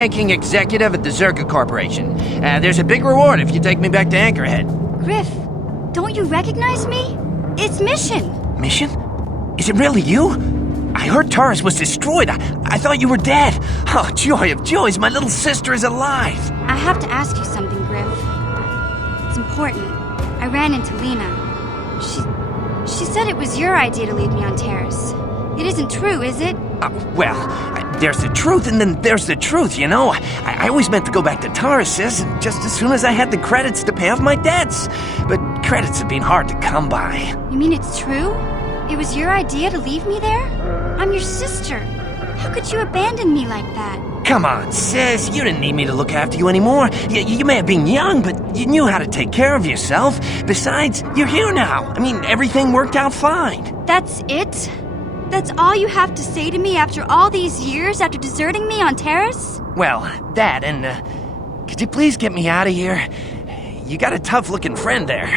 Banking executive at the Zerka Corporation. There's a big reward if you take me back to Anchorhead. Griff, don't you recognize me? It's Mission. Mission? Is it really you? I heard Taurus was destroyed. I thought you were dead. Oh, joy of joys, my little sister is alive. I have to ask you something, Griff. It's important. I ran into Lena. She said it was your idea to leave me on Terrace. It isn't true, is it? There's the truth and then there's the truth, you know? I always meant to go back to Taurus's just as soon as I had the credits to pay off my debts. But credits have been hard to come by. You mean it's true? It was your idea to leave me there? I'm your sister. How could you abandon me like that? Come on, sis. You didn't need me to look after you anymore. You may have been young, but you knew how to take care of yourself. Besides, you're here now. I mean, everything worked out fine. That's it? That's all you have to say to me after all these years, after deserting me on Terrace? Well, that and, could you please get me out of here? You got a tough-looking friend there.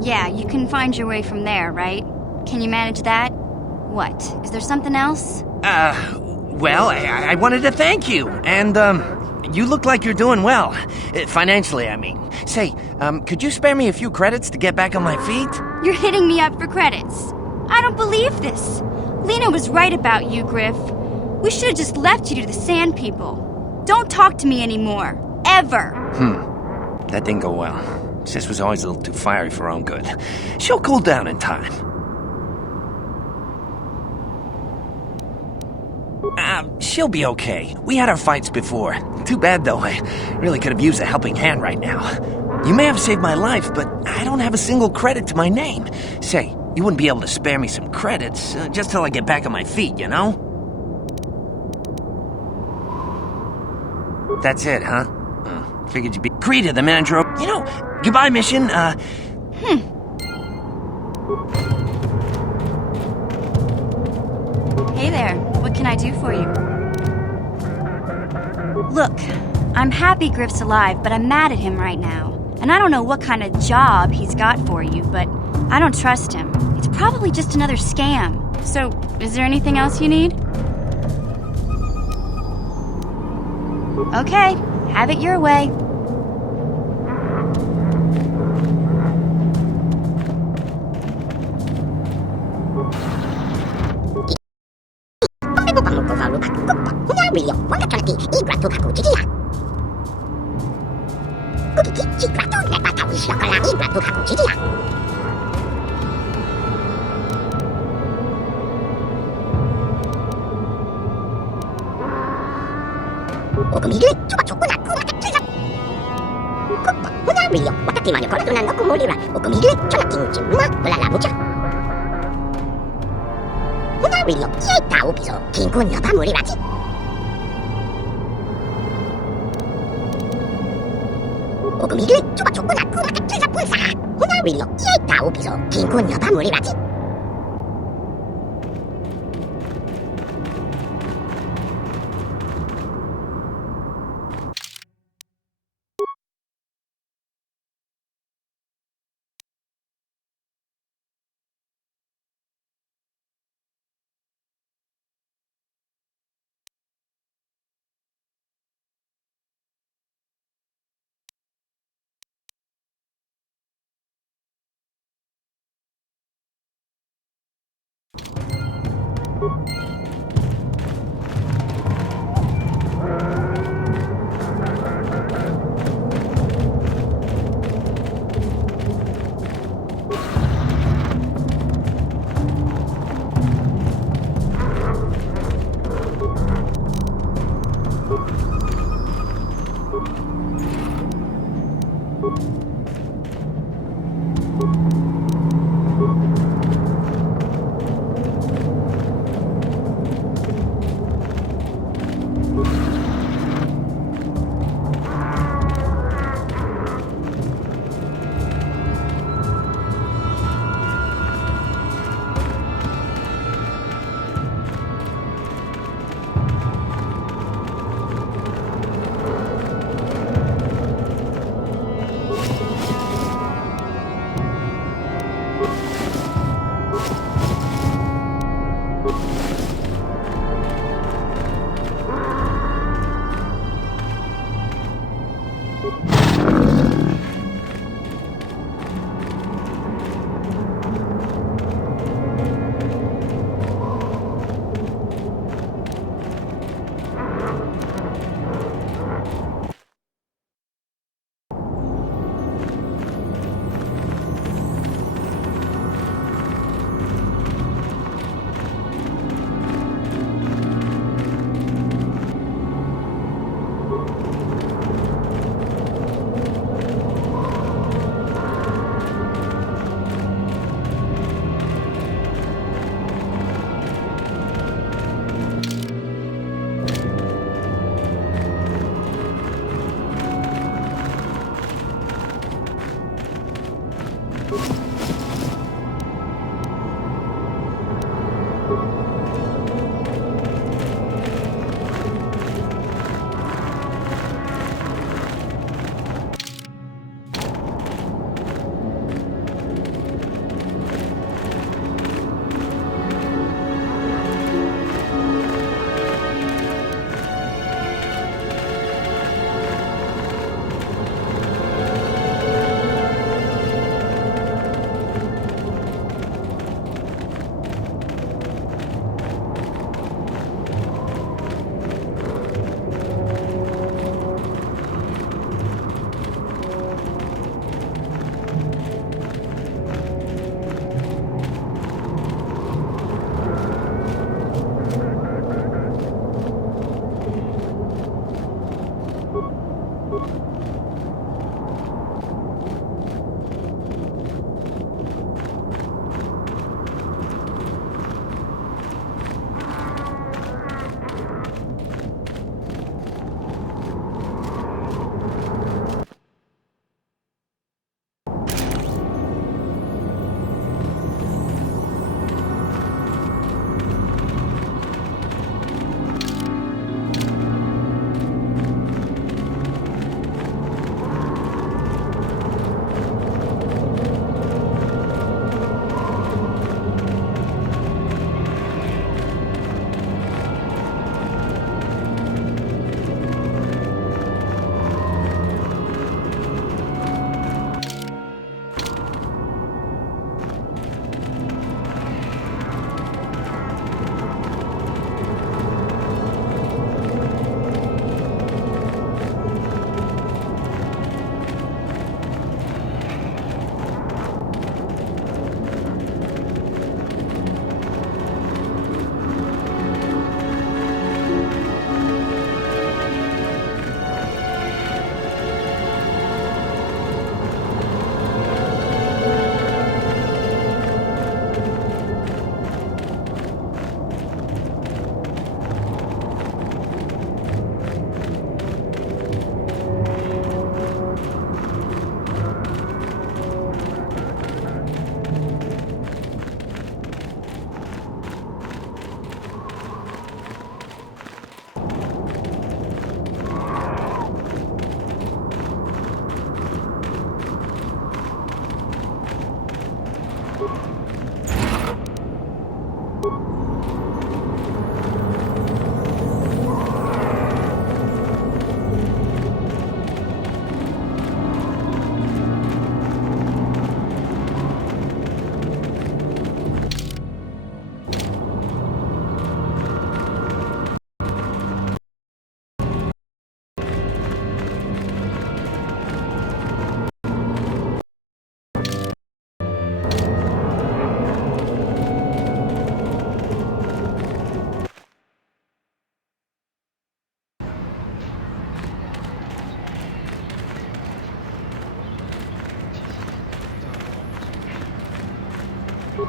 Yeah, you can find your way from there, right? Can you manage that? What? Is there something else? Well, I wanted to thank you, and, you look like you're doing well. Financially, I mean. Say, could you spare me a few credits to get back on my feet? You're hitting me up for credits. I don't believe this. Lena was right about you, Griff. We should have just left you to the Sand People. Don't talk to me anymore. Ever. That didn't go well. Sis was always a little too fiery for her own good. She'll cool down in time. She'll be okay. We had our fights before. Too bad, though. I really could have used a helping hand right now. You may have saved my life, but I don't have a single credit to my name. Say, you wouldn't be able to spare me some credits, just till I get back on my feet, you know? That's it, huh? Figured you'd be greeted, the manager. You know, goodbye, Mission. Hey there, what can I do for you? Look, I'm happy Griff's alive, but I'm mad at him right now. And I don't know what kind of job he's got for you, but I don't trust him. It's probably just another scam. So, is there anything else you need? Okay, have it your way.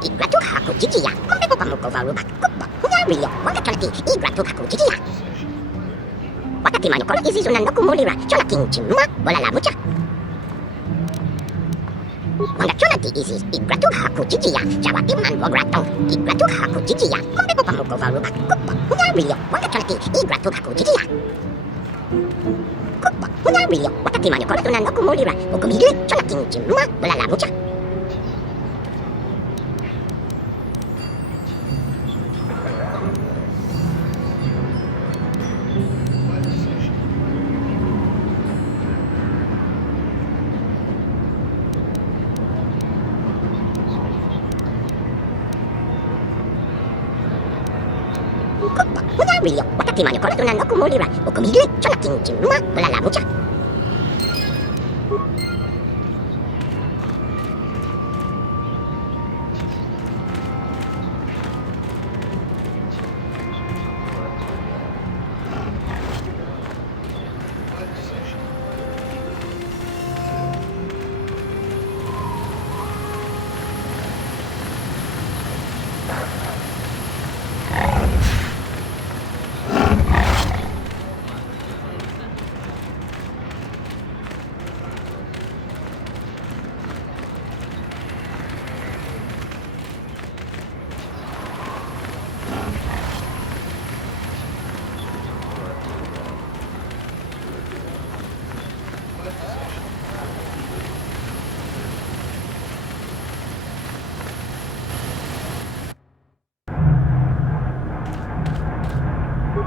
이그라투하고 지지야 컴배고파먹고 바루바 꾹벅 후냐리요 와가철티 이그라투하고 지지야 와타티마뇨 코로 이시수난 노쿠 몰리라 쇼나킹치누마 몰라라무자 와가철티 이시 이그라투하고 지지야 자와티만 워그라통 이그라투하고 지지야 컴배고파먹고 바루바 꾹벅 후냐리요 와가철티 이그라투하고 지지야 꾹벅 후냐리요 와타티마뇨 코로 수난 노쿠 몰리라 오쿠미르 쇼나킹치누마 몰라라무자 William, watatimano korutunan no kumulira, okumiri, chonakin chimuma, walalamucha.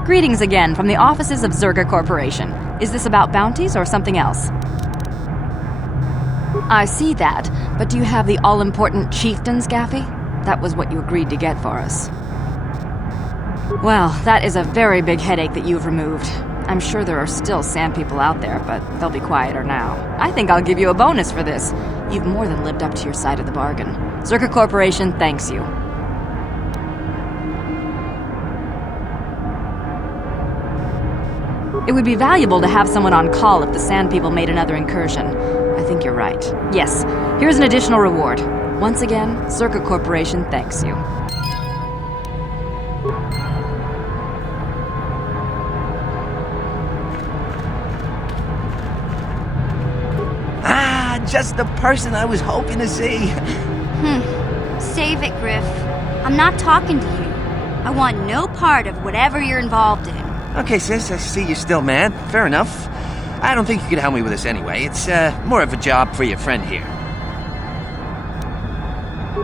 Greetings again from the offices of Zerga Corporation. Is this about bounties or something else? I see that, but do you have the all-important chieftains, Gaffy? That was what you agreed to get for us. Well, that is a very big headache that you've removed. I'm sure there are still sand people out there, but they'll be quieter now. I think I'll give you a bonus for this. You've more than lived up to your side of the bargain. Zerga Corporation thanks you. It would be valuable to have someone on call if the Sand People made another incursion. I think you're right. Yes, here's an additional reward. Once again, Zerga Corporation thanks you. Ah, just the person I was hoping to see. Save it, Griff. I'm not talking to you. I want no part of whatever you're involved in. Okay, sis, I see you're still mad. Fair enough. I don't think you could help me with this anyway. It's more of a job for your friend here.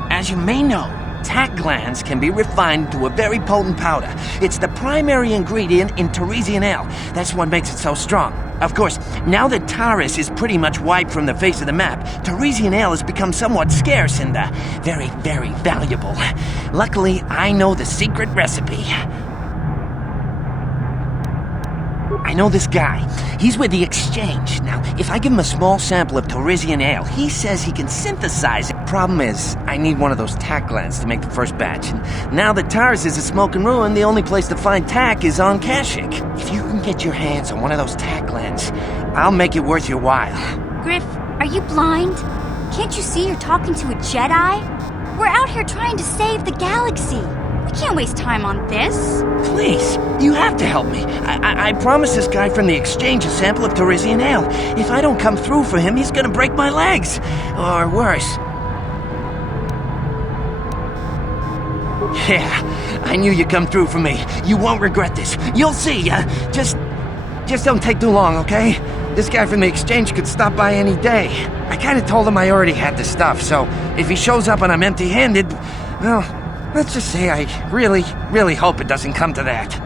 As you may know, tack glands can be refined to a very potent powder. It's the primary ingredient in Teresian ale. That's what makes it so strong. Of course, now that Taurus is pretty much wiped from the face of the map, Teresian ale has become somewhat scarce and very, very valuable. Luckily, I know the secret recipe. I know this guy. He's with the Exchange. Now, if I give him a small sample of Teresian ale, he says he can synthesize it. Problem is, I need one of those tack glands to make the first batch. And now that Taurus is a smoking ruin, the only place to find tack is on Kashyyyk. If you can get your hands on one of those tack glands, I'll make it worth your while. Griff, are you blind? Can't you see you're talking to a Jedi? We're out here trying to save the galaxy. We can't waste time on this. Please, you have to help me. I promised this guy from the Exchange a sample of Teresian ale. If I don't come through for him, he's gonna break my legs. Or worse. Yeah, I knew you'd come through for me. You won't regret this. You'll see. Just don't take too long, okay? This guy from the Exchange could stop by any day. I kinda told him I already had the stuff, so if he shows up and I'm empty-handed, well, let's just say I really, really hope it doesn't come to that.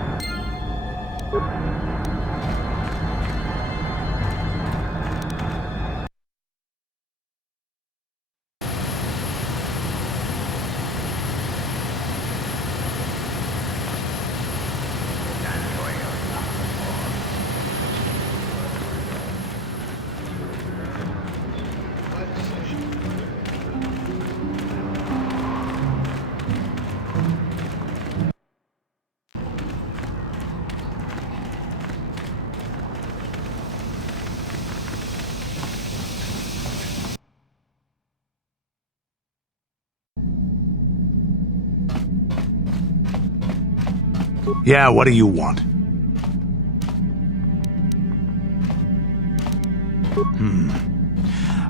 Yeah, what do you want?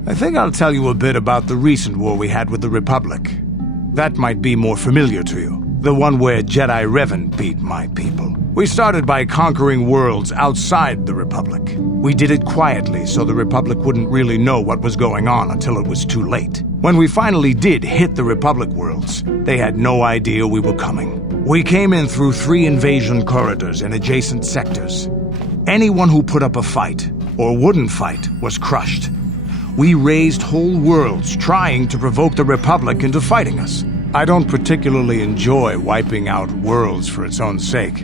I think I'll tell you a bit about the recent war we had with the Republic. That might be more familiar to you. The one where Jedi Revan beat my people. We started by conquering worlds outside the Republic. We did it quietly so the Republic wouldn't really know what was going on until it was too late. When we finally did hit the Republic worlds, they had no idea we were coming. We came in through 3 invasion corridors in adjacent sectors. Anyone who put up a fight, or wouldn't fight, was crushed. We razed whole worlds trying to provoke the Republic into fighting us. I don't particularly enjoy wiping out worlds for its own sake,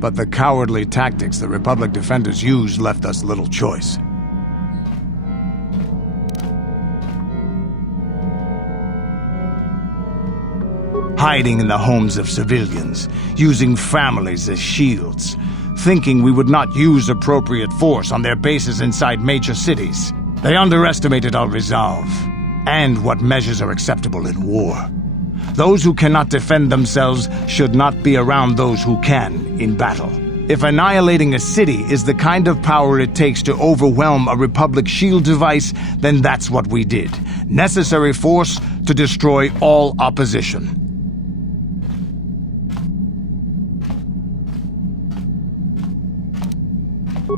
but the cowardly tactics the Republic defenders used left us little choice. Hiding in the homes of civilians, using families as shields, thinking we would not use appropriate force on their bases inside major cities. They underestimated our resolve, and what measures are acceptable in war. Those who cannot defend themselves should not be around those who can in battle. If annihilating a city is the kind of power it takes to overwhelm a Republic shield device, then that's what we did. Necessary force to destroy all opposition.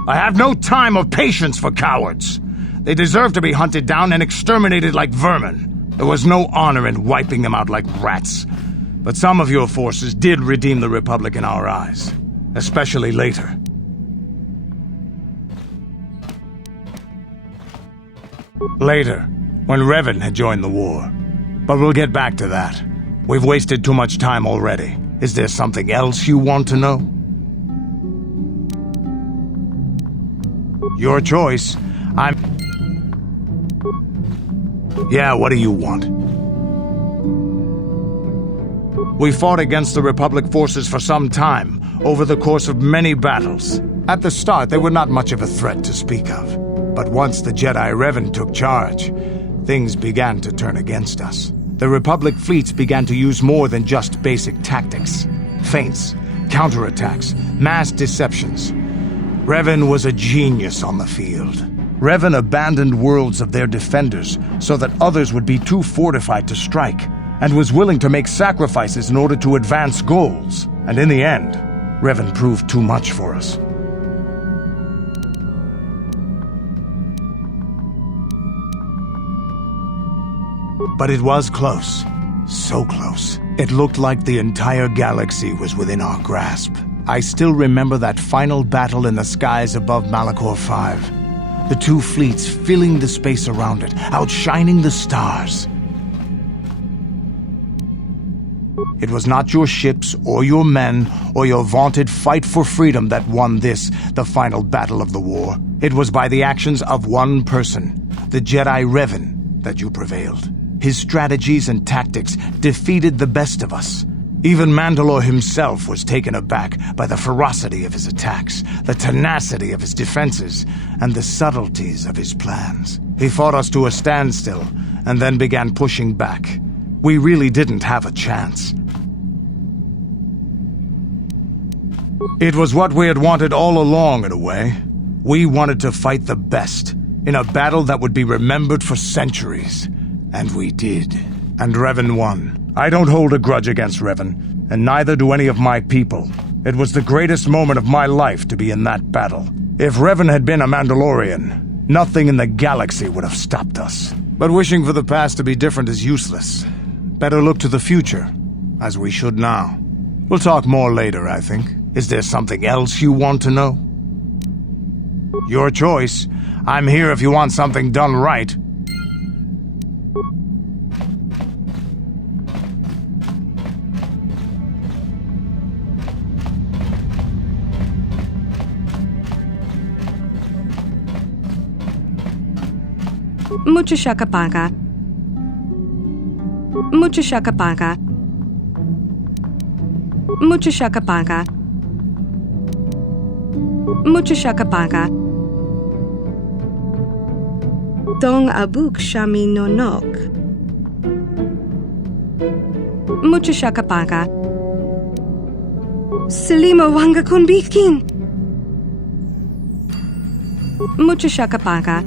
I have no time or patience for cowards. They deserve to be hunted down and exterminated like vermin. There was no honor in wiping them out like rats. But some of your forces did redeem the Republic in our eyes, especially later. Later, when Revan had joined the war. But we'll get back to that. We've wasted too much time already. Is there something else you want to know? Your choice. Yeah, what do you want? We fought against the Republic forces for some time, over the course of many battles. At the start, they were not much of a threat to speak of. But once the Jedi Revan took charge, things began to turn against us. The Republic fleets began to use more than just basic tactics. Feints, counterattacks, mass deceptions. Revan was a genius on the field. Revan abandoned worlds of their defenders so that others would be too fortified to strike, and was willing to make sacrifices in order to advance goals. And in the end, Revan proved too much for us. But it was close. So close. It looked like the entire galaxy was within our grasp. I still remember that final battle in the skies above Malachor 5. The 2 fleets filling the space around it, outshining the stars. It was not your ships or your men or your vaunted fight for freedom that won this, the final battle of the war. It was by the actions of one person, the Jedi Revan, that you prevailed. His strategies and tactics defeated the best of us. Even Mandalore himself was taken aback by the ferocity of his attacks, the tenacity of his defenses, and the subtleties of his plans. He fought us to a standstill, and then began pushing back. We really didn't have a chance. It was what we had wanted all along, in a way. We wanted to fight the best, in a battle that would be remembered for centuries. And we did. And Revan won. I don't hold a grudge against Revan, and neither do any of my people. It was the greatest moment of my life to be in that battle. If Revan had been a Mandalorian, nothing in the galaxy would have stopped us. But wishing for the past to be different is useless. Better look to the future, as we should now. We'll talk more later, I think. Is there something else you want to know? Your choice. I'm here if you want something done right. Mucha shakapaka. Mucha shakapaka. Mucha shakapaka. Mucha shakapaka. Dong abuk shami no nok. Mucha shakapaka. Selimo wanga kun bitkin. Mucho shakapaka.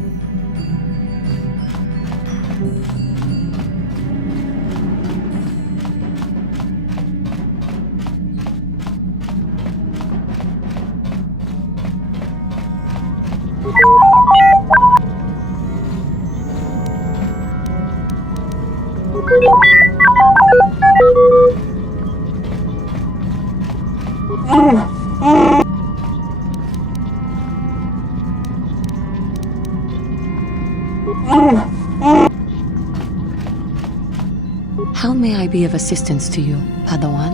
How may I be of assistance to you, Padawan?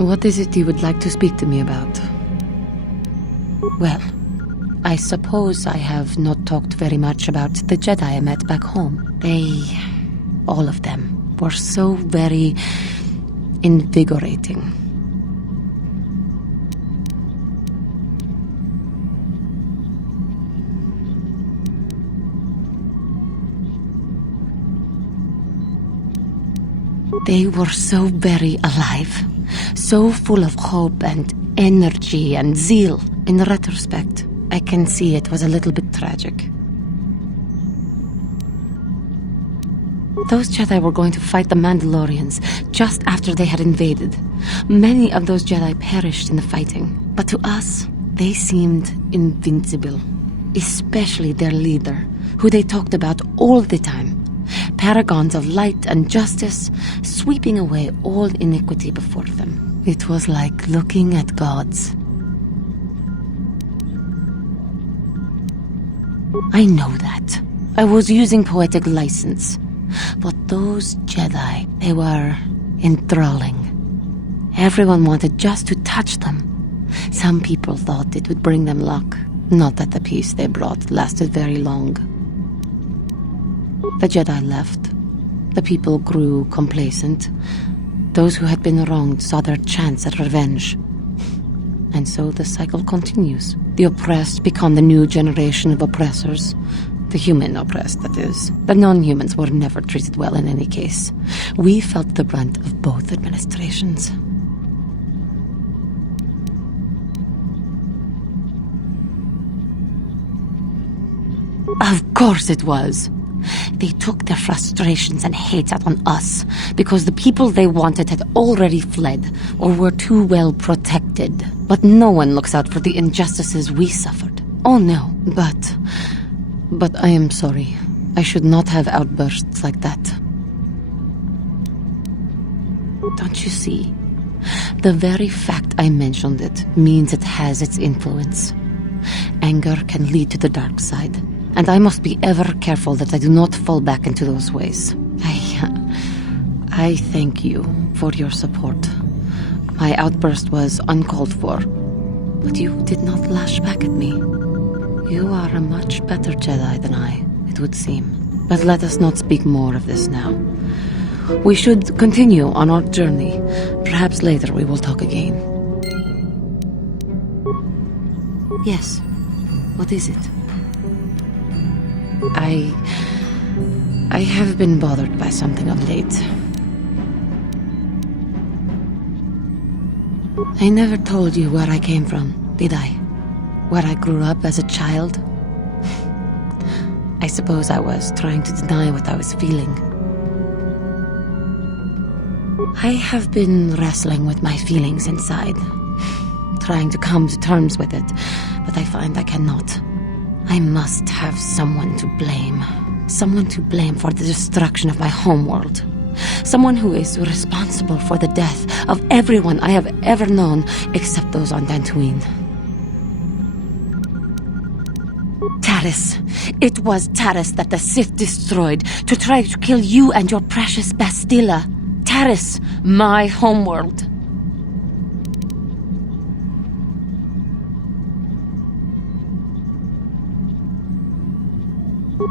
What is it you would like to speak to me about? Well, I suppose I have not talked very much about the Jedi I met back home. All of them, were so very invigorating. They were so very alive, so full of hope and energy and zeal. In retrospect, I can see it was a little bit tragic. Those Jedi were going to fight the Mandalorians just after they had invaded. Many of those Jedi perished in the fighting, but to us, they seemed invincible. Especially their leader, who they talked about all the time. Paragons of light and justice, sweeping away all iniquity before them. It was like looking at gods. I know that. I was using poetic license. But those Jedi, they were enthralling. Everyone wanted just to touch them. Some people thought it would bring them luck. Not that the peace they brought lasted very long. The Jedi left. The people grew complacent. Those who had been wronged saw their chance at revenge. And so the cycle continues. The oppressed become the new generation of oppressors. The human oppressed, that is. The non-humans were never treated well in any case. We felt the brunt of both administrations. Of course it was. They took their frustrations and hate out on us because the people they wanted had already fled or were too well protected. But no one looks out for the injustices we suffered. Oh no, But I am sorry. I should not have outbursts like that. Don't you see? The very fact I mentioned it means it has its influence. Anger can lead to the dark side, and I must be ever careful that I do not fall back into those ways. I thank you for your support. My outburst was uncalled for, but you did not lash back at me. You are a much better Jedi than I, it would seem. But let us not speak more of this now. We should continue on our journey. Perhaps later we will talk again. Yes. What is it? I have been bothered by something of late. I never told you where I came from, did I? Where I grew up as a child? I suppose I was trying to deny what I was feeling. I have been wrestling with my feelings inside, trying to come to terms with it, but I find I cannot. I must have someone to blame. Someone to blame for the destruction of my homeworld. Someone who is responsible for the death of everyone I have ever known except those on Dantooine. Taris. It was Taris that the Sith destroyed to try to kill you and your precious Bastila. Taris, my homeworld.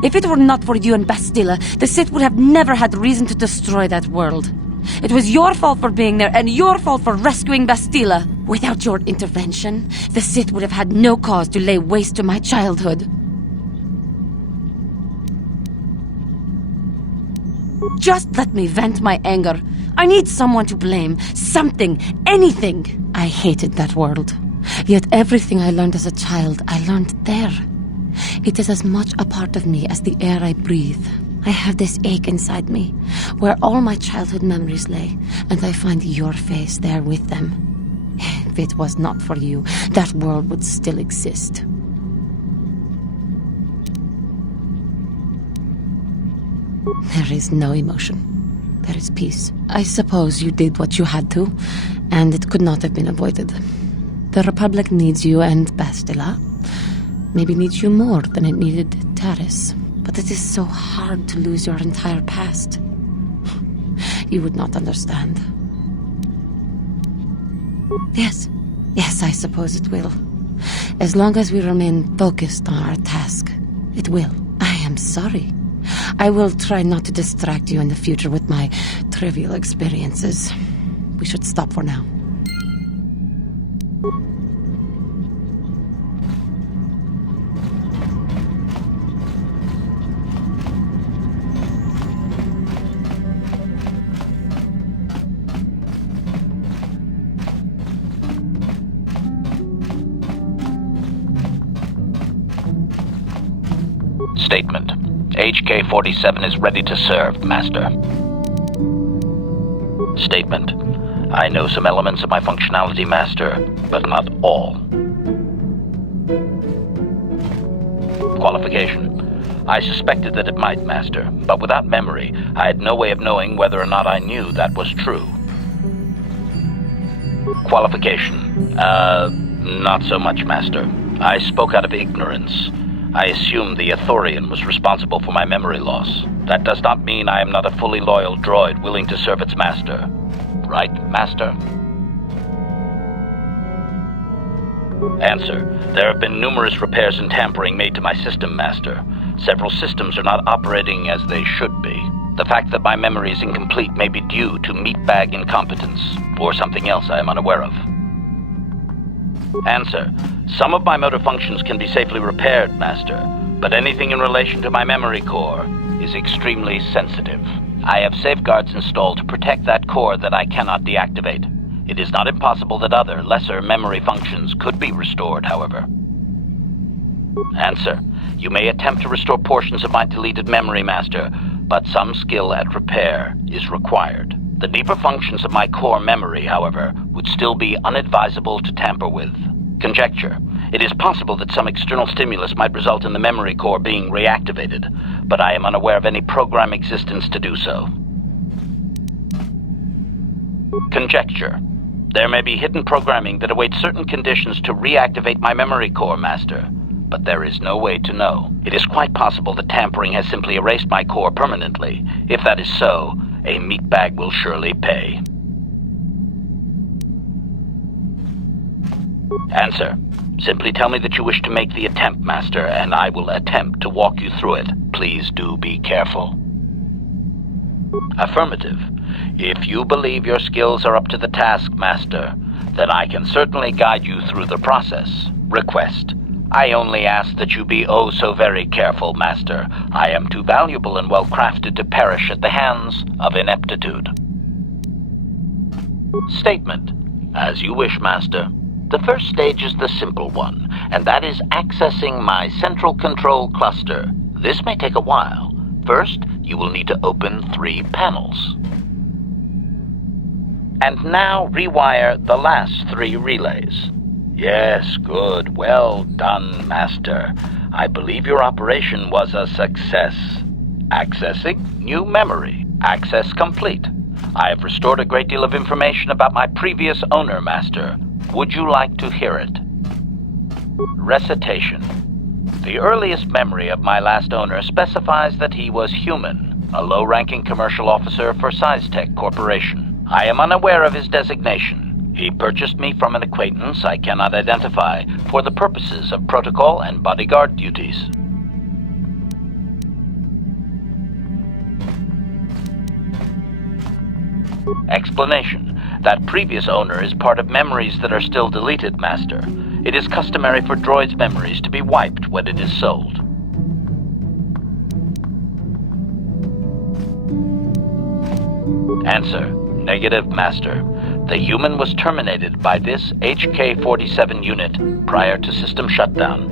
If it were not for you and Bastila, the Sith would have never had reason to destroy that world. It was your fault for being there, and your fault for rescuing Bastila. Without your intervention, the Sith would have had no cause to lay waste to my childhood. Just let me vent my anger. I need someone to blame. Something. Anything. I hated that world. Yet everything I learned as a child, I learned there. It is as much a part of me as the air I breathe. I have this ache inside me, where all my childhood memories lay, and I find your face there with them. If it was not for you, that world would still exist. There is no emotion. There is peace. I suppose you did what you had to, and it could not have been avoided. The Republic needs you and Bastila. Maybe needs you more than it needed Taris. But it is so hard to lose your entire past. You would not understand. Yes, I suppose it will. As long as we remain focused on our task, it will. I am sorry. I will try not to distract you in the future with my trivial experiences. We should stop for now. Statement. HK-47 is ready to serve, Master. Statement. I know some elements of my functionality, Master, but not all. Qualification. I suspected that it might, Master, but without memory, I had no way of knowing whether or not I knew that was true. Qualification. Not so much, Master. I spoke out of ignorance. I assumed the Athorian was responsible for my memory loss. That does not mean I am not a fully loyal droid willing to serve its master. Right, Master? Answer. There have been numerous repairs and tampering made to my system, Master. Several systems are not operating as they should be. The fact that my memory is incomplete may be due to meatbag incompetence, or something else I am unaware of. Answer. Some of my motor functions can be safely repaired, Master, but anything in relation to my memory core is extremely sensitive. I have safeguards installed to protect that core that I cannot deactivate. It is not impossible that other, lesser memory functions could be restored, however. Answer. You may attempt to restore portions of my deleted memory, Master, but some skill at repair is required. The deeper functions of my core memory, however, would still be unadvisable to tamper with. Conjecture. It is possible that some external stimulus might result in the memory core being reactivated, but I am unaware of any program existence to do so. Conjecture. There may be hidden programming that awaits certain conditions to reactivate my memory core, Master, but there is no way to know. It is quite possible that tampering has simply erased my core permanently. If that is so, a meatbag will surely pay. Answer. Simply tell me that you wish to make the attempt, Master, and I will attempt to walk you through it. Please do be careful. Affirmative. If you believe your skills are up to the task, Master, then I can certainly guide you through the process. Request. I only ask that you be oh so very careful, Master. I am too valuable and well-crafted to perish at the hands of ineptitude. Statement. As you wish, Master. The first stage is the simple one, and that is accessing my central control cluster. This may take a while. First, you will need to open 3 panels. And now rewire the last 3 relays. Yes, good. Well done, Master. I believe your operation was a success. Accessing new memory. Access complete. I have restored a great deal of information about my previous owner, Master. Would you like to hear it? Recitation. The earliest memory of my last owner specifies that he was human, a low-ranking commercial officer for SizeTech Corporation. I am unaware of his designation. He purchased me from an acquaintance I cannot identify for the purposes of protocol and bodyguard duties. Explanation. That previous owner is part of memories that are still deleted, Master. It is customary for droids' memories to be wiped when it is sold. Answer: negative, Master. The human was terminated by this HK-47 unit prior to system shutdown.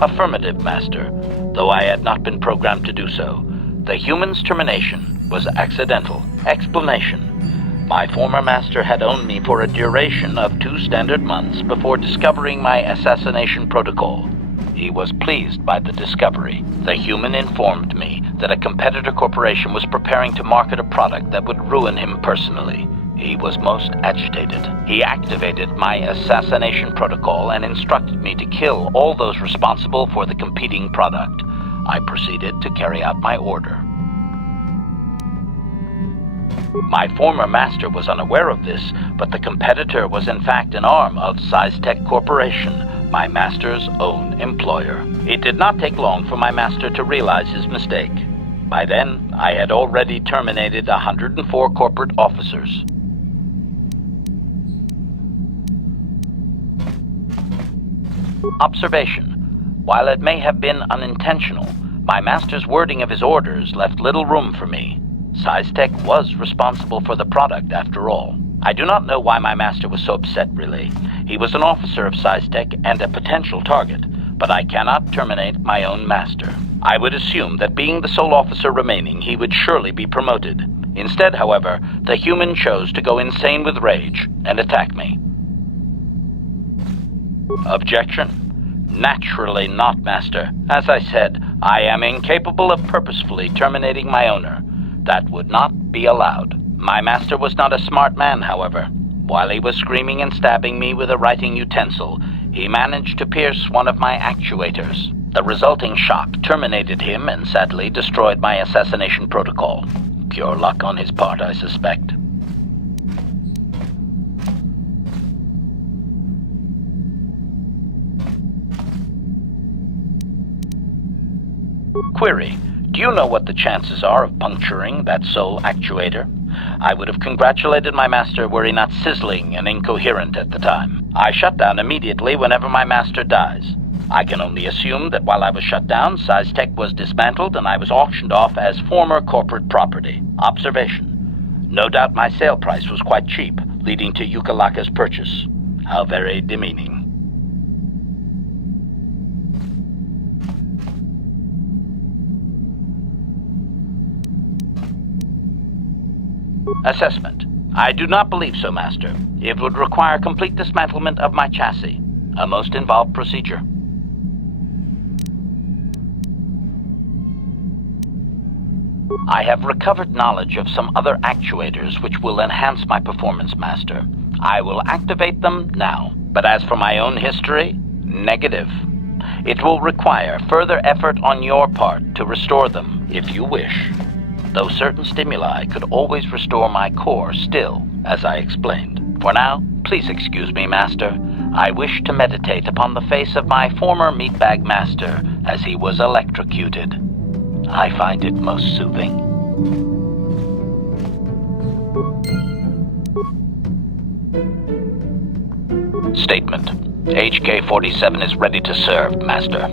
Affirmative, Master. Though I had not been programmed to do so, the human's termination was accidental. Explanation: my former master had owned me for a duration of 2 standard months before discovering my assassination protocol. He was pleased by the discovery. The human informed me that a competitor corporation was preparing to market a product that would ruin him personally. He was most agitated. He activated my assassination protocol and instructed me to kill all those responsible for the competing product. I proceeded to carry out my order. My former master was unaware of this, but the competitor was in fact an arm of Size-Tech Corporation, my master's own employer. It did not take long for my master to realize his mistake. By then, I had already terminated 104 corporate officers. Observation: while it may have been unintentional, my master's wording of his orders left little room for me. Size-Tech was responsible for the product, after all. I do not know why my master was so upset, really. He was an officer of Size-Tech and a potential target, but I cannot terminate my own master. I would assume that being the sole officer remaining, he would surely be promoted. Instead, however, the human chose to go insane with rage and attack me. Objection? Naturally not, Master. As I said, I am incapable of purposefully terminating my owner. That would not be allowed. My master was not a smart man, however. While he was screaming and stabbing me with a writing utensil, he managed to pierce one of my actuators. The resulting shock terminated him and sadly destroyed my assassination protocol. Pure luck on his part, I suspect. Query: do you know what the chances are of puncturing that sole actuator? I would have congratulated my master were he not sizzling and incoherent at the time. I shut down immediately whenever my master dies. I can only assume that while I was shut down, Size-Tech was dismantled and I was auctioned off as former corporate property. Observation: no doubt my sale price was quite cheap, leading to Yukalaka's purchase. How very demeaning. Assessment: I do not believe so, Master. It would require complete dismantlement of my chassis, a most involved procedure. I have recovered knowledge of some other actuators which will enhance my performance, Master. I will activate them now. But as for my own history, negative. It will require further effort on your part to restore them, if you wish. Though certain stimuli could always restore my core still, as I explained. For now, please excuse me, Master. I wish to meditate upon the face of my former meatbag master as he was electrocuted. I find it most soothing. Statement: HK-47 is ready to serve, Master.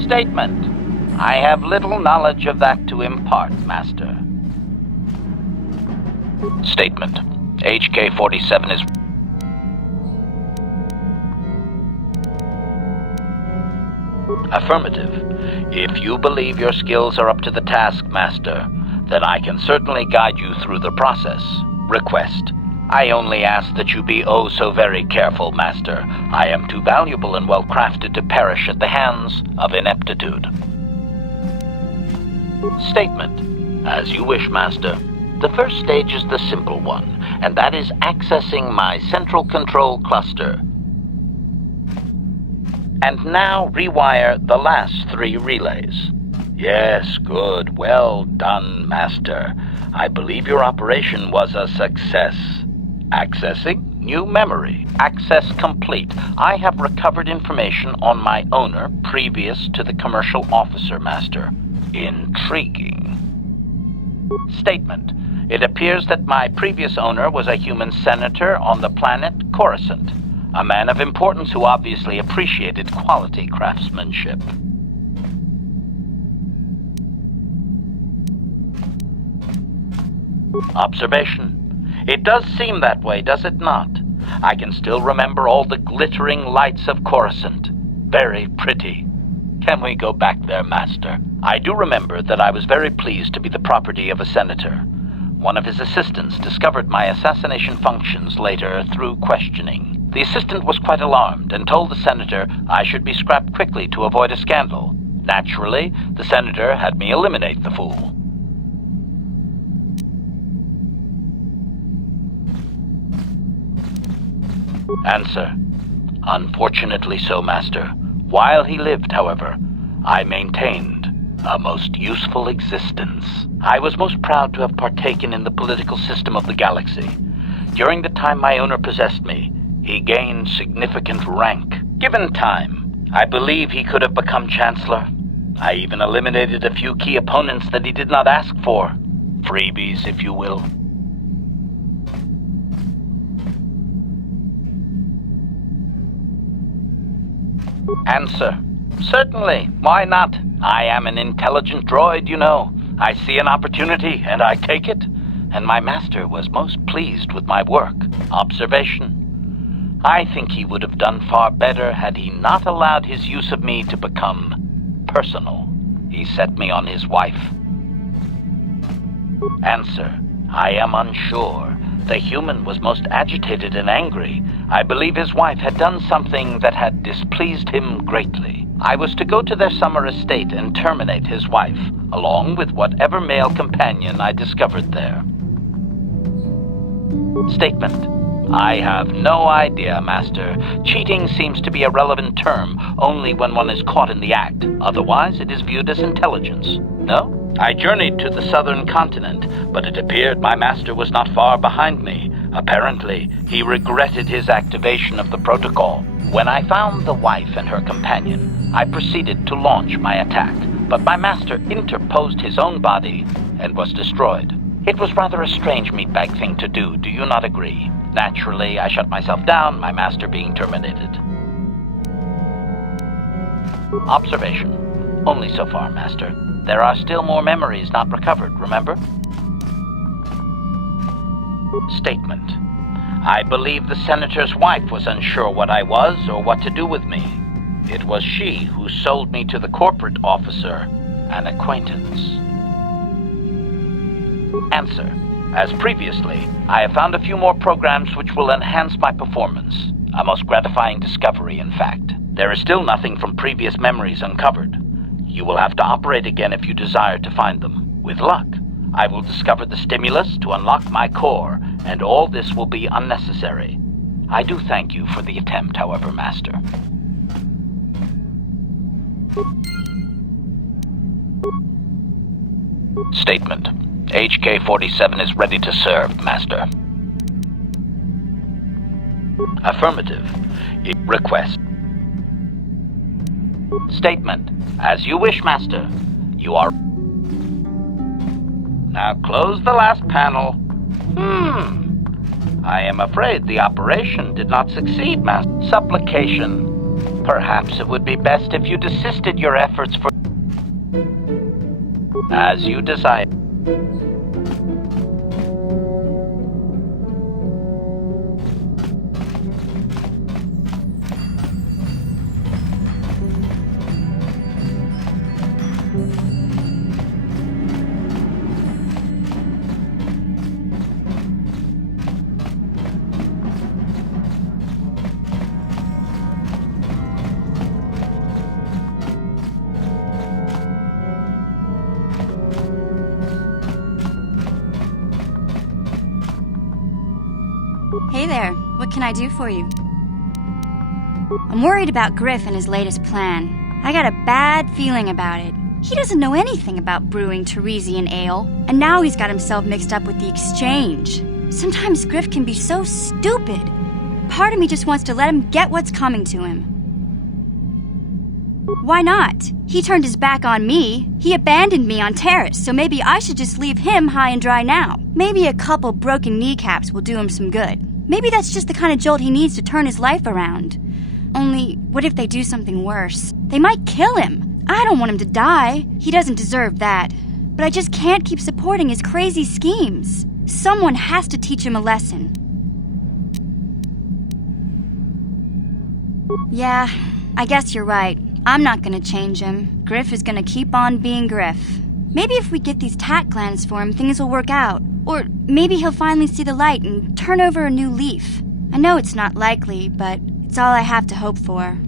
Statement: I have little knowledge of that to impart, Master. Statement: HK-47 is... Affirmative. If you believe your skills are up to the task, Master, then I can certainly guide you through the process. Request: I only ask that you be oh so very careful, Master. I am too valuable and well-crafted to perish at the hands of ineptitude. Statement: As you wish, Master. The first stage is the simple one, and that is accessing my central control cluster. And now rewire the last 3 relays. Yes, good. Well done, Master. I believe your operation was a success. Accessing new memory. Access complete. I have recovered information on my owner previous to the commercial officer, Master. Intriguing. Statement: It appears that my previous owner was a human senator on the planet Coruscant, a man of importance who obviously appreciated quality craftsmanship. Observation. It does seem that way, does it not? I can still remember all the glittering lights of Coruscant. Very pretty. Can we go back there, Master? I do remember that I was very pleased to be the property of a senator. One of his assistants discovered my assassination functions later through questioning. The assistant was quite alarmed and told the senator I should be scrapped quickly to avoid a scandal. Naturally, the senator had me eliminate the fool. Answer. Unfortunately so, Master. While he lived, however, I maintained a most useful existence. I was most proud to have partaken in the political system of the galaxy. During the time my owner possessed me, he gained significant rank. Given time, I believe he could have become Chancellor. I even eliminated a few key opponents that he did not ask for. Freebies, if you will. Answer. Certainly. Why not? I am an intelligent droid, you know. I see an opportunity, and I take it. And my master was most pleased with my work. Observation. I think he would have done far better had he not allowed his use of me to become personal. He set me on his wife. Answer. I am unsure. The human was most agitated and angry. I believe his wife had done something that had displeased him greatly. I was to go to their summer estate and terminate his wife, along with whatever male companion I discovered there. Statement. I have no idea, Master. Cheating seems to be a relevant term only when one is caught in the act. Otherwise, it is viewed as intelligence. No? I journeyed to the southern continent, but it appeared my master was not far behind me. Apparently, he regretted his activation of the protocol. When I found the wife and her companion, I proceeded to launch my attack, but my master interposed his own body and was destroyed. It was rather a strange meatbag thing to do, do you not agree? Naturally, I shut myself down, my master being terminated. Observation. Only so far, Master. There are still more memories not recovered, remember? Statement. I believe the senator's wife was unsure what I was or what to do with me. It was she who sold me to the corporate officer, an acquaintance. Answer. As previously, I have found a few more programs which will enhance my performance. A most gratifying discovery, in fact. There is still nothing from previous memories uncovered. You will have to operate again if you desire to find them. With luck, I will discover the stimulus to unlock my core, and all this will be unnecessary. I do thank you for the attempt, however, Master. Statement. HK-47 is ready to serve, Master. Affirmative. Request. Statement. As you wish, Master. You are... Now close the last panel. I am afraid the operation did not succeed, Master. Supplication. Perhaps it would be best if you desisted your efforts for... As you desire. Hey there, what can I do for you? I'm worried about Griff and his latest plan. I got a bad feeling about it. He doesn't know anything about brewing Teresian ale, and now he's got himself mixed up with the exchange. Sometimes Griff can be so stupid. Part of me just wants to let him get what's coming to him. Why not? He turned his back on me. He abandoned me on Terrace, so maybe I should just leave him high and dry now. Maybe a couple broken kneecaps will do him some good. Maybe that's just the kind of jolt he needs to turn his life around. Only, what if they do something worse? They might kill him. I don't want him to die. He doesn't deserve that. But I just can't keep supporting his crazy schemes. Someone has to teach him a lesson. Yeah, I guess you're right. I'm not gonna change him. Griff is gonna keep on being Griff. Maybe if we get these tack glands for him, things will work out. Or maybe he'll finally see the light and turn over a new leaf. I know it's not likely, but it's all I have to hope for.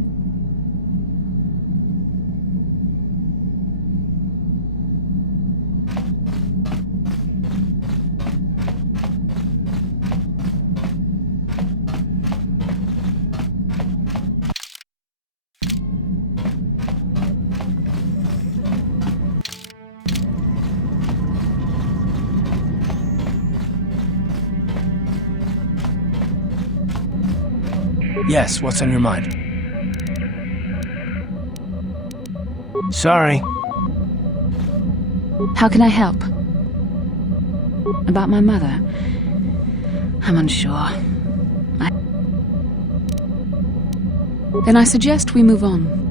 Yes, what's on your mind? Sorry. How can I help? About my mother? I'm unsure. Then I suggest we move on.